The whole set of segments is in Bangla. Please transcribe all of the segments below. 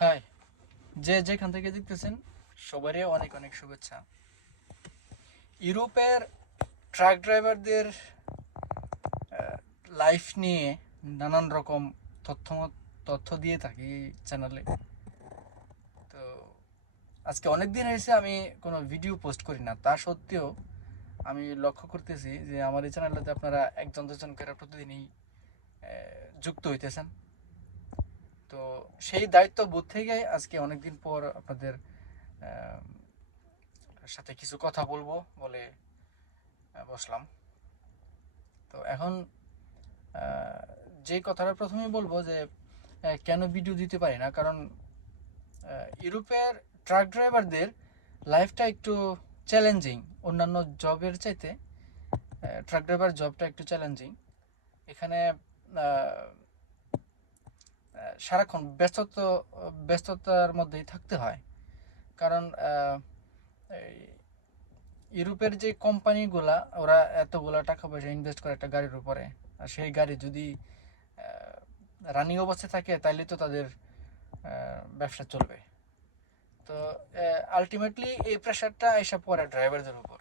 হাই, যে যেখান থেকে দেখতেছেন সবারই অনেক অনেক শুভেচ্ছা। ইউরোপের ট্রাক ড্রাইভারদের লাইফ নিয়ে নানান রকম তথ্য তথ্য দিয়ে থাকি চ্যানেলে। তো আজকে অনেক দিন হয়েছে আমি কোনো ভিডিও পোস্ট করি না, তা সত্ত্বেও আমি লক্ষ্য করতেছি যে আমার এই চ্যানেলটাতে আপনারা একজন দুজন করে প্রতিদিনই যুক্ত হইতেছেন। তো সেই দায়িত্ব বোধ থেকে আজকে অনেকদিন পর আপনাদের সাথে কিছু কথা বলবো বলে বসলাম। তো এখন যে কথাটা প্রথমেই বলবো যে কেন ভিডিও দিতে পারি না, কারণ ইউরোপের ট্রাক ড্রাইভারদের লাইফটা একটু চ্যালেঞ্জিং। অন্যান্য জবের চাইতে ট্রাক ড্রাইভার জবটা একটু চ্যালেঞ্জিং। এখানে সারাক্ষণ ব্যস্ততার মধ্যেই থাকতে হয়, কারণ ইউরোপের যে কোম্পানিগুলা ওরা এতগুলা টাকা পয়সা ইনভেস্ট করে একটা গাড়ির উপরে, আর সেই গাড়ি যদি রানিং অবস্থায় থাকে তাইলে তো তাদের ব্যবসা চলবে। তো আলটিমেটলি এই প্রেশারটা এসে পড়ে ড্রাইভারদের উপর।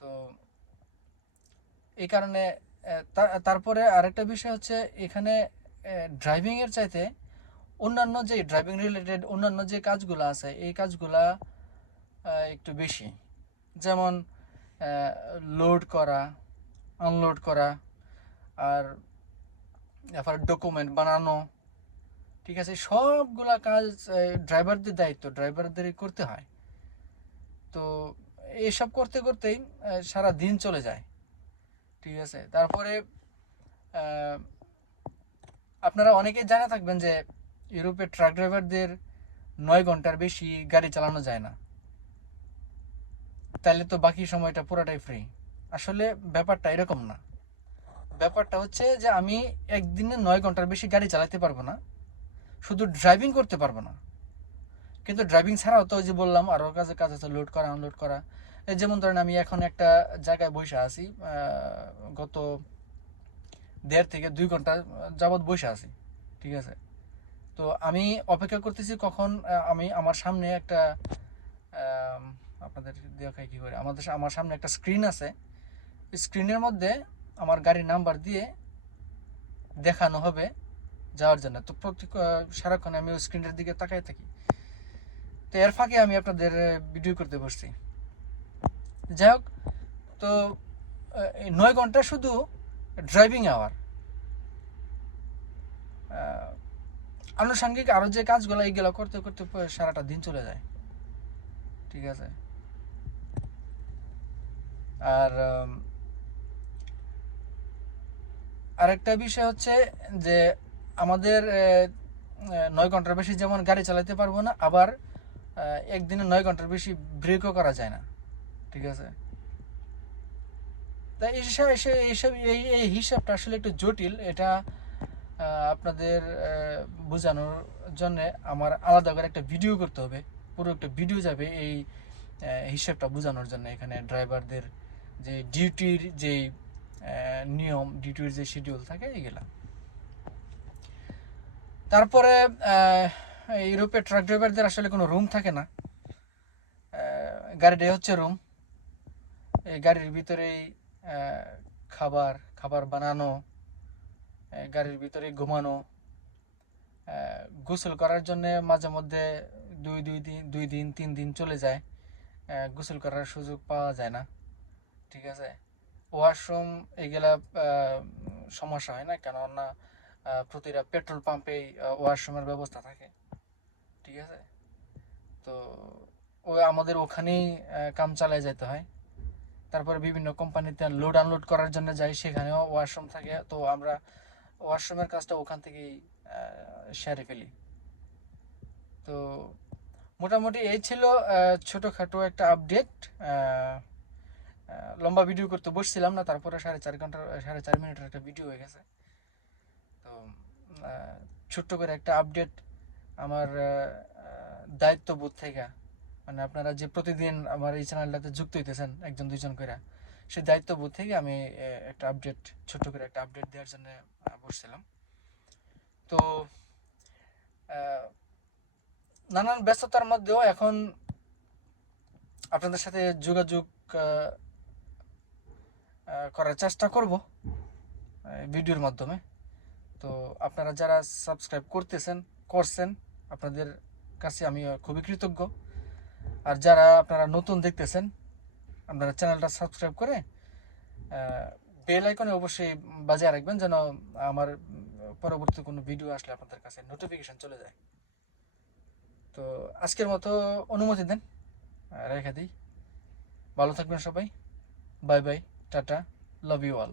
তো এই কারণে তারপরে আরেকটা বিষয় হচ্ছে এখানে ড্রাইভিংয়ের চাইতে অন্যান্য যে ড্রাইভিং রিলেটেড অন্যান্য যে কাজগুলো আছে এই কাজগুলা একটু বেশি। যেমন লোড করা, আনলোড করা, আর তারপর ডকুমেন্ট বানানো, ঠিক আছে, সবগুলা কাজ ড্রাইভারদের দায়িত্ব, ড্রাইভারদেরই করতে হয়। তো এসব করতে করতেই সারা দিন চলে যায়, ঠিক আছে। তারপরে আপনারা অনেকেই জানা থাকবেন যে ইউরোপের ট্রাক ড্রাইভারদের 9 ঘন্টার বেশি গাড়ি চালানো যায় না, তাহলে তো বাকি সময়টা পুরোটাই ফ্রি। আসলে ব্যাপারটা এরকম না। ব্যাপারটা হচ্ছে যে আমি একদিনে 9 ঘন্টার বেশি গাড়ি চালাতে পারবো না, শুধু ড্রাইভিং করতে পারবো না। কিন্তু ড্রাইভিং ছাড়াও তো ওই যে বললাম আরও কাজ আছে, লোড করা, আনলোড করা। যেমন ধরেন আমি এখন একটা জায়গায় বসে আছি, গত 1.5 থেকে 2 ঘন্টা যাবৎ বসে আছি, ঠিক আছে। তো আমি অপেক্ষা করতেছি কখন আমি আমার সামনে একটা আপনাদের দেখাই কী করে, আমার সামনে একটা স্ক্রিন আছে, স্ক্রিনের মধ্যে আমার গাড়ির নাম্বার দিয়ে দেখানো হবে যাওয়ার জন্য। তো সারাক্ষণ আমি ওই স্ক্রিনের দিকে তাকাই থাকি। তো এর ফাঁকে আমি আপনাদের ভিডিও করতে বসছি। যাই হোক, তো 9 ঘন্টা শুধু ড্রাইভিং আওয়ার। আনুষঙ্গিক আরও যে কাজগুলো এইগুলো করতে করতে সারাটা দিন চলে যায়, ঠিক আছে। আর আরেকটা বিষয় হচ্ছে যে আমাদের 9 ঘন্টার বেশি যেমন গাড়ি চালাতে পারবো না, আবার একদিনে 9 ঘন্টার বেশি ব্রেকও করা যায় না, ঠিক আছে। তাই এইসব এই হিসাবটা আসলে একটু জটিল। এটা আপনাদের বোঝানোর জন্য আমার আলাদা করে একটা ভিডিও করতে হবে, পুরো একটা ভিডিও যাবে এই হিসাবটা বোঝানোর জন্য। এখানে ড্রাইভারদের যে ডিউটির যে নিয়ম, ডিউটির যে শিডিউল থাকে এইগুলা। তারপরে ইউরোপের ট্রাক ড্রাইভারদের আসলে কোনো রুম থাকে না, গাড়িটাই হচ্ছে রুম। এই গাড়ির ভিতরেই খাবার খাবার বানানো, গাড়ির ভিতরে ঘুমানো, গোসল করার জন্য মাঝে মধ্যে 2 দিন 3 দিন চলে যায়, গোসল করার সুযোগ পাওয়া যায় না, ঠিক আছে। ওয়াশরুম এগুলা সমস্যা হয় না, কেননা প্রতিটা পেট্রোল পাম্পেই ওয়াশরুমের ব্যবস্থা থাকে, ঠিক আছে। তো আমাদের ওখানেই কাম চালায় যেতে হয়। তারপরে বিভিন্ন কোম্পানিতে লোড আনলোড করার জন্য যাই, সেখানেও ওয়াশরুম থাকে। তো আমরা ওয়াশরুমের কাজটা ওখান থেকেই সেরে ফেলি। তো মোটামুটি এই ছিল ছোটোখাটো একটা আপডেট। লম্বা ভিডিও করতে বসছিলাম না, তারপরে 4.5 ঘন্টার 4.5 মিনিটের একটা ভিডিও হয়ে গেছে। তো ছোট্ট করে একটা আপডেট আমার দায়িত্ববোধ থেকে, মানে আপনারা যে প্রতিদিন আমার এই চ্যানেলটাতে যুক্ত হইতেছেন একজন দুইজন করে, সেই দায়িত্ববোধ থেকে আমি একটা আপডেট, ছোট্ট করে একটা আপডেট দেওয়ার জন্য বসছিলাম। তো নানান ব্যস্ততার মধ্যেও এখন আপনাদের সাথে যোগাযোগ করার চেষ্টা করব ভিডিওর মাধ্যমে। তো আপনারা যারা সাবস্ক্রাইব করছেন আপনাদের কাছে আমি খুবই কৃতজ্ঞ। আর যারা আপনারা নতুন দেখতেছেন আপনারা চ্যানেলটা সাবস্ক্রাইব করে বেল আইকনে অবশ্যই বাজিয়ে রাখবেন, যেন আমার পরবর্তী কোনো ভিডিও আসলে আপনাদের কাছে নোটিফিকেশন চলে যায়। তো আজকের মতো অনুমতি দেন, রেখে দিই। ভালো থাকবেন সবাই। Bye bye, tata, love you all.